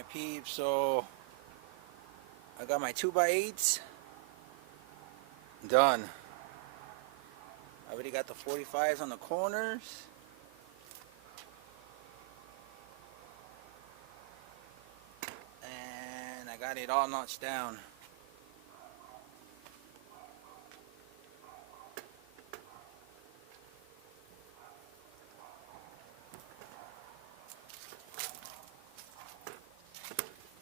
my peeps, so I got my 2x8's done. I already got the 45s on the corners. And I got it all notched down.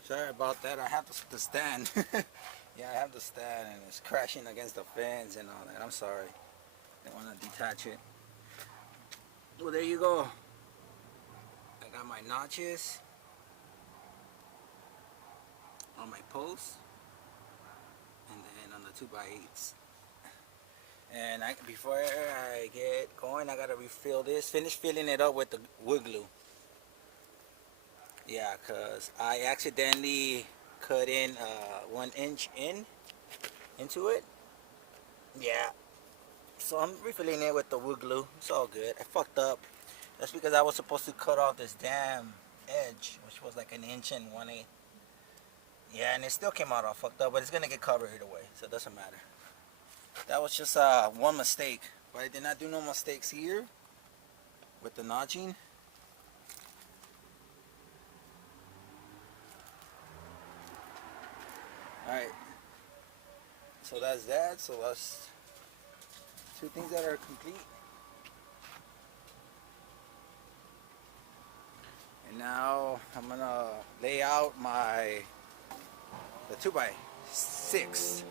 Sorry about that, I have to stand. Yeah, I have to stand and it's crashing against the fence and all that. I'm sorry. I want to detach it. Well, there you go. I got my notches on my posts and then on the 2x8's. And before I get going, I gotta refill this. Finish filling it up with the wood glue. Yeah, cause I accidentally cut in 1 inch into it. Yeah. So I'm refilling it with the wood glue. It's all good. I fucked up. That's because I was supposed to cut off this damn edge, which was like 1 inch and 1/8. Yeah, and it still came out all fucked up, but it's gonna get covered either way, so it doesn't matter. That was just one mistake, but I did not do no mistakes here with the notching. Alright, so that's that. So that's 2 things that are complete. And now I'm gonna lay out the 2x6.